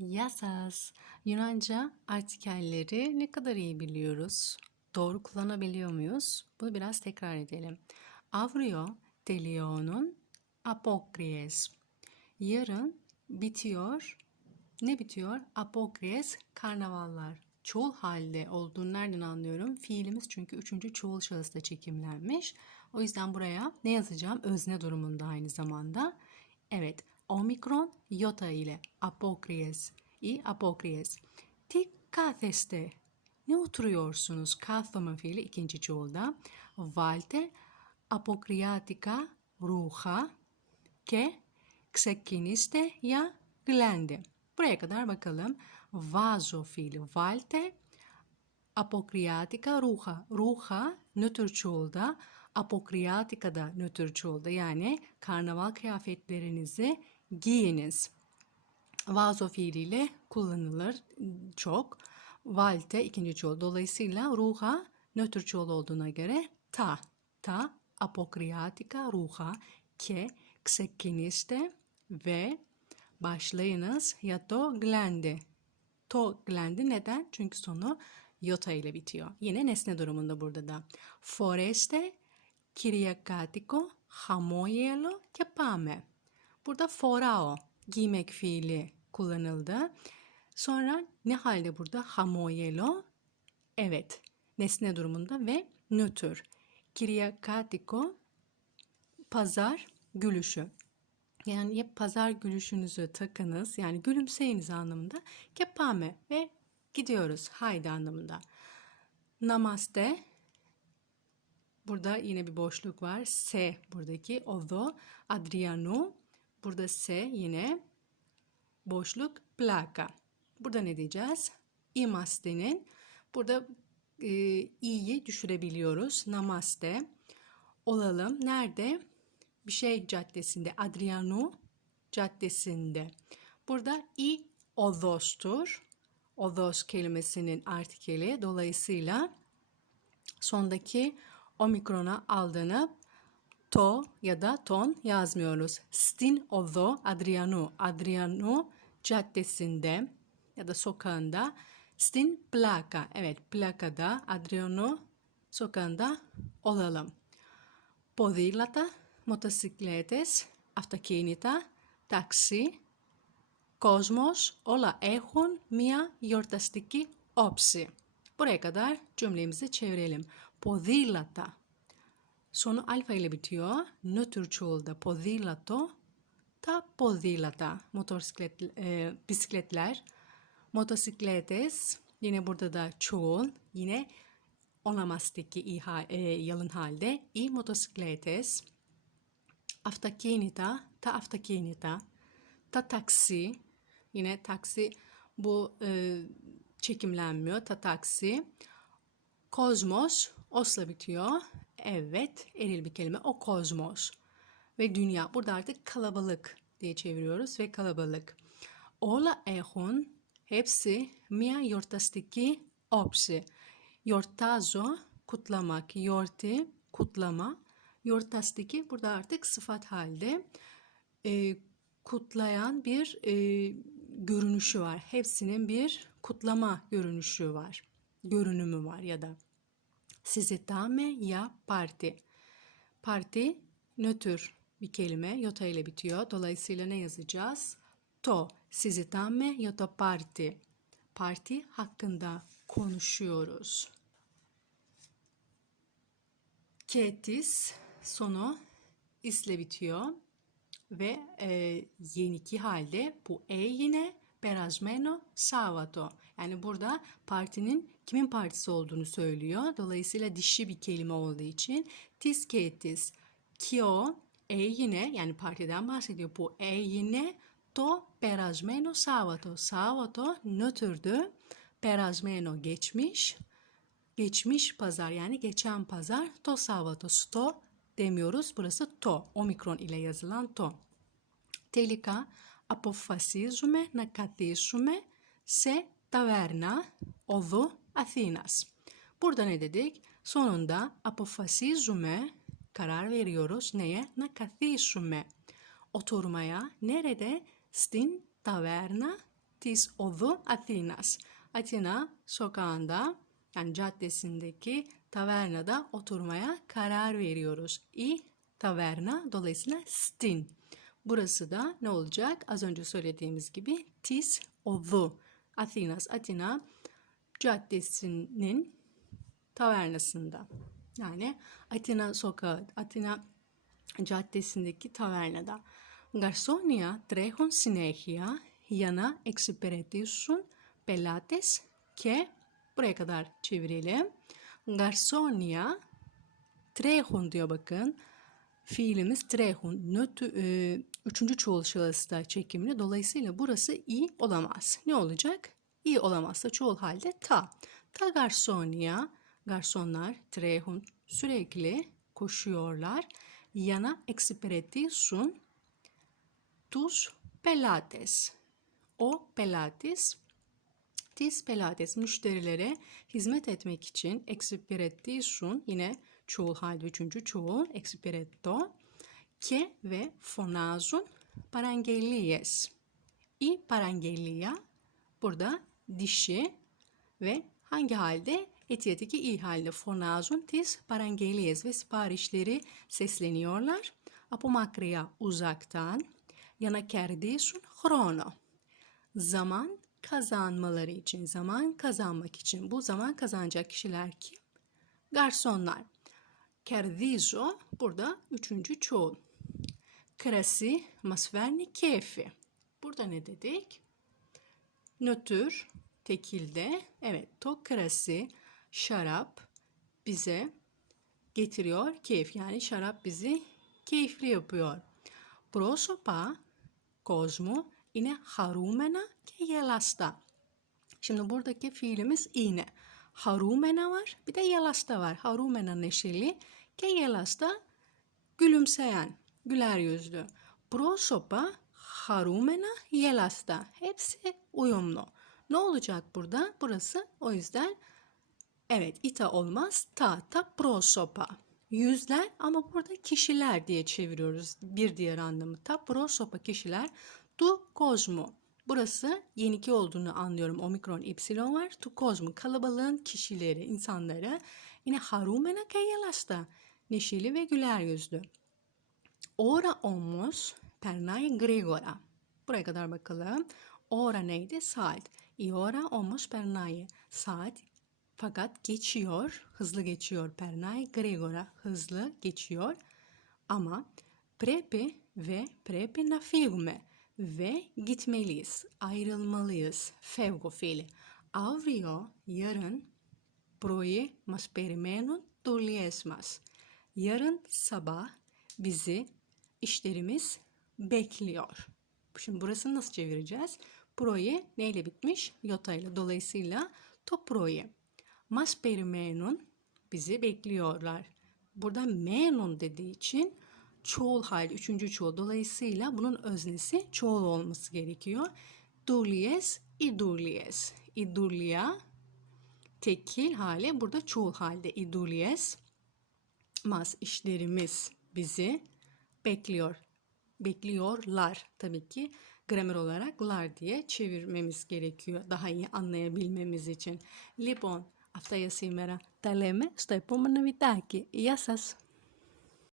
Yasas. Yunanca artikelleri ne kadar iyi biliyoruz? Doğru kullanabiliyor muyuz? Bunu biraz tekrar edelim. Avrio telionun apokries. Yarın bitiyor. Ne bitiyor? Apokries karnavallar. Çoğul halde olduğunu nereden anlıyorum? Fiilimiz çünkü üçüncü çoğul şahısta çekimlenmiş. O yüzden buraya ne yazacağım? Özne durumunda aynı zamanda. Evet, omikron yota ile apokries i apokries. Τι κάθεστε? Ne oturuyorsunuz? Κάθομαι fiili ikinci çoğulda. Βάλτε αποκριάτικα ρούχα και ξεκινήστε για γλάντε. Buraya kadar bakalım. Βάζω fiili βάλτε apokriyatika ruha. Ruha nötr çoğulda, apokriyatika da nötr çoğulda. Yani karnaval kıyafetlerinizi giyiniz. Vazo fiiliyle kullanılır çok. Valte ikinci çoğul. Dolayısıyla ruha nötr çoğul olduğuna göre ta. Ta apokriyatika ruha ke ξεκινήστε ve başlayınız ya to glende. To glende neden? Çünkü sonu yota ile bitiyor. Yine nesne durumunda burada da. Foreste kiryakatiko χαμόγελο και πάμε. Burada forao giymek fiili kullanıldı. Sonra ne halde burada hamoyelo evet nesne durumunda ve nötr. Kiriyakatiko pazar gülüşü. Yani hep pazar gülüşünüzü takınız yani gülümseyiniz anlamında. Kepame ve gidiyoruz haydi anlamında. Namaste Burada yine bir boşluk var. S buradaki. Odo, Adriano, Burada S yine. Boşluk. Plaka. Burada ne diyeceğiz? İmaste'nin. Burada e, i'yi düşürebiliyoruz. Namaste. Olalım. Nerede? bir şey caddesinde, Adriano caddesinde. Burada i odostur. Odos kelimesinin artikeli. Dolayısıyla sondaki omikrona aldığını το για τον γιάσμιολους. Στην οδό Αδριανού, Αδριανού τζατισιντε για τα σοκάντα. Στην πλάκα. Εμέτ, πλάκα τα σοκάντα οδαλαμ. Ποδήλατα, μοτοσυκλέτες, αυτοκίνητα, ταξί, κόσμος, όλα έχουν μια γιορταστική όψη. Πορέκατα. Ποδήλατα. Sonu α ile bitiyor. Nötr çoğulda podilato. Ta podilata. Motosiklet, e, bisikletler. Motosikletes. Yine burada da çoğul. Yine olamasteki i, e, yalın halde. I motosikletes. Aftakinita. Ta aftakinita. Ta taksi. Yine taksi bu e, çekimlenmiyor. Ta taksi. Kozmos Os'la bitiyor. Evet, eril bir kelime. O kozmos ve dünya. Burada artık kalabalık diye çeviriyoruz ve kalabalık. Ola ehun hepsi mia yortastiki opsi. Yortazo kutlamak, yorti kutlama, yortastiki burada artık sıfat halde e, kutlayan bir e, görünüşü var. Hepsinin bir kutlama görünüşü var, görünümü var ya da. Sizitame ya parti. Parti nötr bir kelime. Yota ile bitiyor. Dolayısıyla ne yazacağız? To. Sizitame ya da parti. Parti hakkında konuşuyoruz. Ketis sonu isle bitiyor ve e, yeniki halde bu e yine Perasmeno Savato. Yani burada partinin kimin partisi olduğunu söylüyor. Dolayısıyla dişi bir kelime olduğu için tis ketis. Kio e yine yani partiden bahsediyor. Bu e yine to perasmeno Savato. Savato nötrdü. Perasmeno geçmiş. Geçmiş pazar yani geçen pazar. To Savato sto demiyoruz. Burası to. Omikron ile yazılan to. Τελικά αποφασίζουμε να καθίσουμε σε ταβέρνα οδού Αθήνας. Burada ne dedik? Sonunda apofasizme karar veriyoruz. Neye? Na καθίσουμε. Oturmaya. Nerede? Στην taverna της οδού Αθήνας. Atina sokağında yani caddesindeki tavernada oturmaya karar veriyoruz. I taverna dolayısıyla stin. Burası da ne olacak? Az önce söylediğimiz gibi tis odu. Athinas, Atina caddesinin tavernasında. Yani Atina sokağı, Atina caddesindeki tavernada. Garsonia τρέχουν συνέχεια για να εξυπηρετήσουν πελάτες και buraya kadar çevirelim. Garsonia trehun diyor bakın. Fiilimiz trehun. Nötr, e, üçüncü çoğul şahıs da çekimli. Dolayısıyla burası i olamaz. Ne olacak? i olamazsa çoğul halde ta. Ta garsonia, garsonlar, trehun sürekli koşuyorlar. Yana exipiretisun tus pelates. O pelatis, tis pelates müşterilere hizmet etmek için exipiretisun yine çoğul halde üçüncü çoğul expiretto ke ve fonazun parangelies. i parangelia burada dişi ve hangi halde? Etiyadaki i halde fonazun fornazuntis, parangelies ve siparişleri sesleniyorlar. Apomakriya uzaktan, yana kerdesun chrono. Zaman kazanmaları için, zaman kazanmak için. Bu zaman kazanacak kişiler kim? Garsonlar. Kerdizo burada üçüncü çoğul. Krasi masverni kefi. Burada ne dedik? Nötr, tekilde. Evet, tok krasi, şarap bize getiriyor keyif. Yani şarap bizi keyifli yapıyor. Prosopa, kozmu, yine harumena και γελαστά. Şimdi buradaki fiilimiz iğne. Harumena var bir de yalasta var. Harumena neşeli ke yalasta gülümseyen, güler yüzlü. Prosopa, harumena, yalasta. Hepsi uyumlu. Ne olacak burada? Burası o yüzden evet ita olmaz. Ta ta prosopa. Yüzler ama burada kişiler diye çeviriyoruz. Bir diğer anlamı. Ta prosopa kişiler. Tu kozmo Burası yeniki olduğunu anlıyorum. Omikron ipsilon var. Tu kozmu kalabalığın kişileri, insanları. Yine harumena kayalasta. Neşeli ve güler yüzlü. Ora omos pernay gregora. Buraya kadar bakalım. Ora neydi? Saat. Iora omos pernay. Saat fakat geçiyor, hızlı geçiyor. Pernay gregora hızlı geçiyor. Ama prepi ve prepi na figume ve gitmeliyiz, ayrılmalıyız. Φεύγω φίλοι. Αύριο, yarın, πρωί μας περιμένουν δουλειές μας. Yarın sabah bizi işlerimiz bekliyor. Şimdi burasını nasıl çevireceğiz? Proje neyle bitmiş? Yota ile. Dolayısıyla to proje. Mas perimenun bizi bekliyorlar. Burada menun dediği için çoğul hali, üçüncü çoğul. Dolayısıyla bunun öznesi çoğul olması gerekiyor. Dulies, idulies. Idulia tekil hali burada çoğul halde. Idulies mas işlerimiz bizi bekliyor. Bekliyorlar tabii ki gramer olarak lar diye çevirmemiz gerekiyor daha iyi anlayabilmemiz için. Λοιπόν, αυτά για σήμερα. Τα λέμε στο επόμενο βιντεάκι. Γεια σας!